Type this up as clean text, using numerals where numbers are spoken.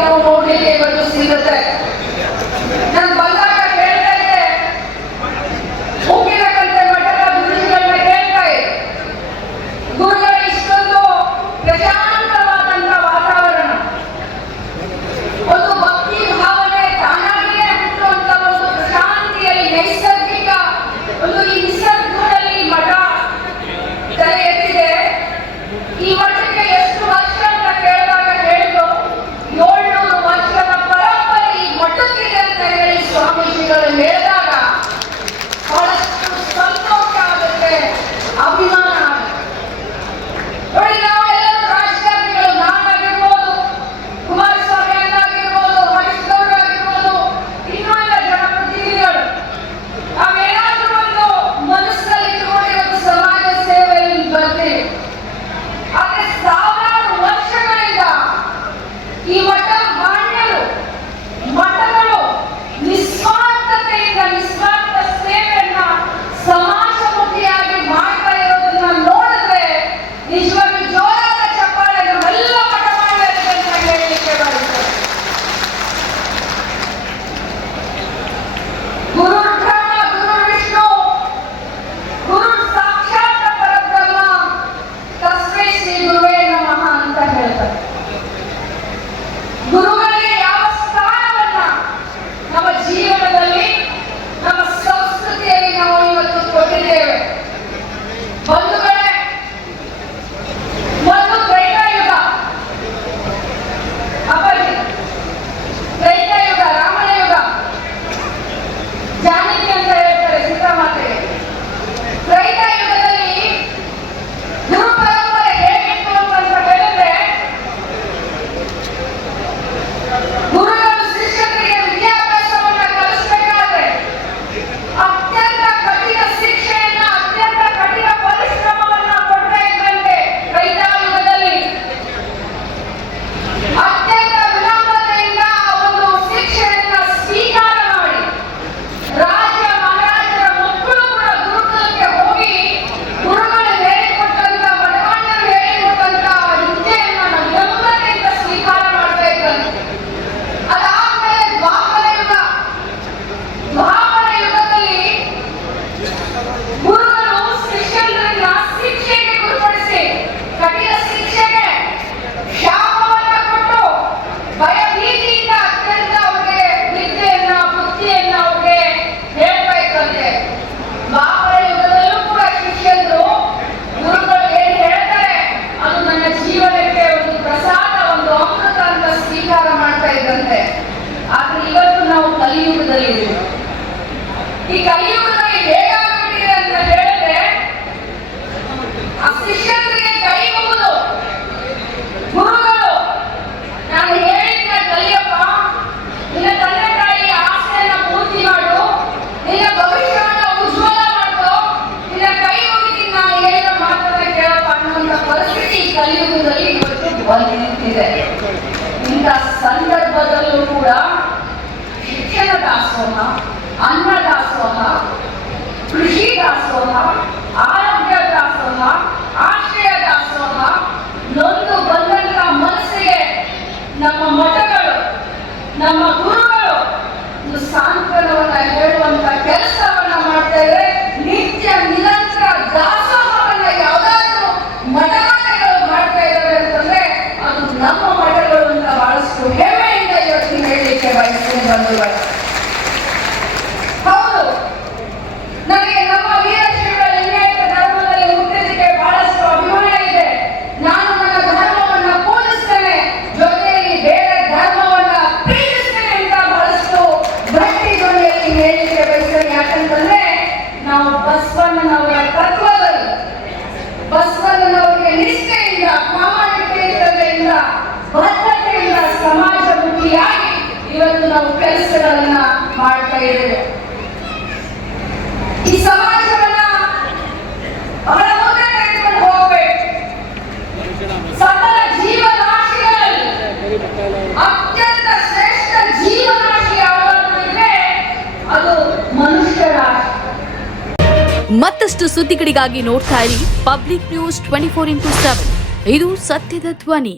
ನಾವು ನೋಡ್ಲಿಕ್ಕೆ ಇವತ್ತು ಸಿಗುತ್ತೆ. ನಾನು ಬಂದಾಗ ಹೇಳ್ತಾ ಇದ್ದೆ, ಮುಗಿನಕಂತೆ ಮಠದ ಗುರುಗಳನ್ನ ಕೇಳ್ತಾ ಇದ್ದೆ, ಗುರುಗಳ ಇಷ್ಟೊಂದು ಪ್ರಶಾಂತವಾದಂತ ವಾತಾವರಣ, ಒಂದು ಭಕ್ತಿ ಭಾವನೆ ತಾನಾಗಿಯೇ ಹುಟ್ಟುವಂತ ಒಂದು ಶಾಂತಿಯಲ್ಲಿ ನೈಸರ್ಗಿಕ ಒಂದು ಈ ನಿಸರ್ಗದಲ್ಲಿ ಮಠ ತಲೆ ಎತ್ತಿದೆ. ಈ ಮಠಕ್ಕೆ ಎಷ್ಟು ವರ್ಷ ಅಂತ ಕೇಳಿದಾಗ ಹೇಳಿದ್ರು 700 ವರ್ಷದ ಪರಂಪರೆ ಈ ಮಠಕ್ಕಿದೆ ಅಂತ ಹೇಳಿ ಸ್ವಾಮೀಜಿಗಳು ಹೇಳಿದಾಗ ಬಹಳಷ್ಟು ಸಂತೋಷ ಆಗುತ್ತೆ, ಅಭಿಮಾನ ಆಗುತ್ತೆ. ನೋಡಿ, ನಾವೆಲ್ಲರೂ ರಾಜಕಾರಣಿಗಳು, ನಾನಾಗಿರ್ಬೋದು, ಕುಮಾರಸ್ವಾಮಿ ಆಗಿರ್ಬೋದು, ಹರೀಶ್ ಗೌಡ ಆಗಿರ್ಬೋದು, ಇನ್ನೂ ಎಲ್ಲ ಜನಪ್ರತಿನಿಧಿಗಳು, ನಾವೇನಾದ್ರೂ ಒಂದು ಮನಸ್ಸಲ್ಲಿ ಇಟ್ಕೊಂಡು ಇವತ್ತು ಸಮಾಜ ಸೇವೆಯಲ್ಲಿ ಬರ್ತೀವಿ. ಆದ್ರೆ ಸಾವಿರಾರು ವರ್ಷಗಳಿಂದ ಈ ಮಠ ಮಾನ್ಯರು, ಮಠಗಳು ನಿಸ್ವಾರ್ಥತೆಯಿಂದ ನಿಸ್ವಾರ್ಥ ಸೇವೆಯನ್ನ ಸಮಾಜಮುಖಿಯಾಗಿ ಮಾಡ್ತಾ ಇರೋದನ್ನ ನೋಡಿದ್ರೆ ನಿಜವಾಗಿ ಜೋರಾದ ಚಪ್ಪಾಳೆ ನಮ್ಮೆಲ್ಲ ಮಠ ಮಾನ್ಯರಿಗೆ ಅಂತ ಹೇಳಲಿಕ್ಕೆ ಬರುತ್ತೆ. ಗುರು ಬ್ರಹ್ಮ ಗುರು ವಿಷ್ಣು ಗುರು ಸಾಕ್ಷಾತ್ ಪರಬ್ರಹ್ಮ ತಸ್ಮೈ ಶ್ರೀ ಗುರುವೇ ನಮಃ ಅಂತ ಹೇಳ್ತಾರೆ. ಗುರುಗಳಿಗೆ ಯಾವ ಸ್ಥಾನವನ್ನ ನಮ್ಮ ಜೀವನದಲ್ಲಿ, ನಮ್ಮ ಸಂಸ್ಕೃತಿಯಲ್ಲಿ ನಾವು ಇವತ್ತು ಕೊಟ್ಟಿದ್ದೇವೆ. ಬಂಧುಗಳೇ, ಒಂದು ತ್ರೈತಾಯುಗ, ಅಪ್ಪಾಜಿ, ತ್ರೈತಾಯುಗ, ರಾಮನ ಯುಗ, ಜಾನಕಿ ಅಂತ ಹೇಳ್ತಾರೆ ಸೀತಾಮಾತೆಗೆ. ತ್ರೈತಾಯುಗದಲ್ಲಿ ಗುರು ಪರಂಪರೆ ಹೇಗಿತ್ತು ಅಂತ ಹೇಳಿದ್ರೆ, ಗುರುಗಳು ಶಿಷ್ಯರಿಗೆ ವಿದ್ಯಾಭ್ಯಾಸವನ್ನ ಕಲಿಸಬೇಕಾದ್ರೆ ಅತ್ಯಂತ ಕಠಿಣ ಶಿಕ್ಷೆಯನ್ನ, ಅತ್ಯಂತ ಕಠಿಣ ಪರಿಶ್ರಮವನ್ನ ಕೊಡ್ತಾ ಇದ್ದಂತೆ. ತ್ರೈತಾಯುಗದಲ್ಲಿ ಅತ್ಯಂತ ವಿಳಂಬತೆಯಿಂದ ಒಂದು ಶಿಕ್ಷೆಯನ್ನ ಸ್ವೀಕಾರ ಮಾಡಿ ರಾಜ ಮಹಾರಾಜರ ಮಕ್ಕಳು ಕೂಡ ಗುರುಕುಲಕ್ಕೆ ಹೋಗಿ ಗುರುಗಳು ಹೇಳಿಕೊಟ್ಟಂತ, ಮಠಮಾನ್ಯರು ಹೇಳಿಕೊಟ್ಟಂತ ವಿದ್ಯೆಯನ್ನ ವಿಳಂಬತೆಯಿಂದ ಸ್ವೀಕಾರ ಮಾಡ್ತಾ ಇದ್ದಂತೆ. ಅದಾದ್ಮೇಲೆ ದ್ವಾಪರ ಯುಗದಲ್ಲಿ ಗುರುಗಳು ಶಿಷ್ಯರನ್ನ ಶಿಕ್ಷೆಗೆ ಗುರುಪಡಿಸಿ, ಕಠಿಣ ಶಿಕ್ಷೆಗೆ ಶಾಪವನ್ನ ಕೊಟ್ಟು ಭಯಭೀತಿಯಿಂದ ಅತ್ಯಂತ ಅವ್ರಿಗೆ ವಿದ್ಯೆಯನ್ನ, ಬುದ್ಧಿಯನ್ನ ಅವ್ರಿಗೆ ಹೇಳ್ತಾ ಇದ್ದಂತೆ. ದ್ವಾಪರ ಯುಗದಲ್ಲೂ ಕೂಡ ಶಿಷ್ಯರು ಗುರುಗಳು ಏನ್ ಹೇಳ್ತಾರೆ ಅದು ನನ್ನ ಜೀವನಕ್ಕೆ ಒಂದು ಪ್ರಸಾದ, ಒಂದು ಅಮೃತ ಅಂತ ಸ್ವೀಕಾರ ಮಾಡ್ತಾ ಇದ್ದಂತೆ. ಆದ್ರೆ ಇವತ್ತು ನಾವು ಕಲಿಯುಗದಲ್ಲಿ ಇದ್ದೀವಿ. ಈ ಕಲಿಯುಗದಲ್ಲಿ ಹೇಗಾಗ್ಬಿಟ್ಟಿದೆ ಅಂತ ಹೇಳಿದ್ರೆ, ಆ ಶಿಷ್ಯರಿಗೆ ಕೈ ಮುಗಿದು ಗುರುಗಳು ನಾನು ಹೇಳಿದ್ನ ಕಲಿಯಪ್ಪ, ನಿನ್ನ ತಂದೆ ತಾಯಿಯ ಆಸೆಯನ್ನ ಪೂರ್ತಿ ಮಾಡು, ನಿನ್ನ ಭವಿಷ್ಯವನ್ನ ಉಜ್ವಲ ಮಾಡು, ನಿನ್ನ ಕೈ ಮುಗಿದು ನಾನು ಹೇಳಿದ ಮಾತನ್ನ ಕೇಳಪ್ಪ ಅನ್ನುವಂಥ ಪರಿಸ್ಥಿತಿ ಈ ಕಲಿಯುಗದಲ್ಲಿ ಇವತ್ತು ಬಂದು ನಿಂತಿದೆ. ಇಂಥ ಸಂದರ್ಭದಲ್ಲೂ ಕೂಡ ಶಿಕ್ಷಣ ದಾಸೋಹ, ಅನ್ನ ದಾಸೋಹ, ಕೃಷಿ ದಾಸೋಹ, ಆರೋಗ್ಯ ದಾಸೋಹ, ಆಶ್ರಯ ದಾಸೋಹ, ನೊಂದು ಬಂದಂತ ಮನಸ್ಸಿಗೆ ನಮ್ಮ ಮಠಗಳು, ನಮ್ಮ ಗುರುಗಳು ಒಂದು ಸಾಂತ್ವನವನ್ನ ಹೇಳುವಂತ ಕೆಲಸವನ್ನ ಮಾಡ್ತಾ ಇದ್ದಾರೆ. ನಿತ್ಯ ನಿರಂತರ ದಾಸೋಹವನ್ನ ಯಾವ್ದಾದ್ರು ಮಠಮಾನ್ಯಗಳು ಮಾಡ್ತಾ ಇದ್ದಾರೆ ಅಂತಂದ್ರೆ ಅದು ನಮ್ಮ ಮಠಗಳು ಅಂತ ಬಹಳಷ್ಟು ಹೆಮ್ಮೆಯಿಂದ ಇವತ್ತು ಹೇಳಲಿಕ್ಕೆ ಬಯಸ್ತೇನೆ ಬಂಧುಗಳು. ಹೌದು, ನನಗೆ ನಮ್ಮ ವೀರಶ್ರೀಗಳ ಲಿಂಗಾಯತ ಧರ್ಮದಲ್ಲಿ ಹುಟ್ಟಿದ್ದಕ್ಕೆ ಬಹಳಷ್ಟು ಅಭಿಮಾನ ಇದೆ. ನಾನು ನನ್ನ ಧರ್ಮವನ್ನ ಪೂಜಿಸ್ತೇನೆ, ಜೊತೆಯಲ್ಲಿ ಬೇರೆ ಧರ್ಮವನ್ನ ಪ್ರೀತಿಸ್ತೇನೆ ಅಂತ ಬಹಳಷ್ಟು ಗಟ್ಟಿ ಧ್ವನಿಯಲ್ಲಿ ಹೇಳಲಿಕ್ಕೆ ಬಯಸ್ತೇನೆ. ಯಾಕಂತಂದ್ರೆ ನಾವು ಬಸವಣ್ಣನವರ ತತ್ವದಲ್ಲಿ, ಬಸವಣ್ಣನವರಿಗೆ ನಿಷ್ಠೆಯಿಂದ, ಪ್ರಾಮಾಣಿಕತೆಯಿಂದ, ಬದ್ಧತೆಯಿಂದ ಸಮಾಜಮುಖಿಯಾಗಿ ಇವತ್ತು ನಾವು ಕೆಲಸಗಳನ್ನ ಮಾಡ್ತಾ ಇದ್ದೇವೆ. ಈ ಸಮಾಜವನ್ನ ಬಹಳ ಮುಂದೆ ತೆಗೆದುಕೊಂಡು ಹೋಗಬೇಕು. ಸಕಲ ಜೀವರಾಶಿಗಳಲ್ಲಿ ಅತ್ಯಂತ ಶ್ರೇಷ್ಠ ಜೀವರಾಶಿ ಯಾವುದು ಇದೆ, ಅದು ಮನುಷ್ಯ ರಾಶಿ. ಮತ್ತಷ್ಟು ಸುದ್ದಿಗಳಿಗಾಗಿ ನೋಡ್ತಾ ಇರಿ ಪಬ್ಲಿಕ್ ನ್ಯೂಸ್ 24x7. ಇದು ಸತ್ಯದ ಧ್ವನಿ.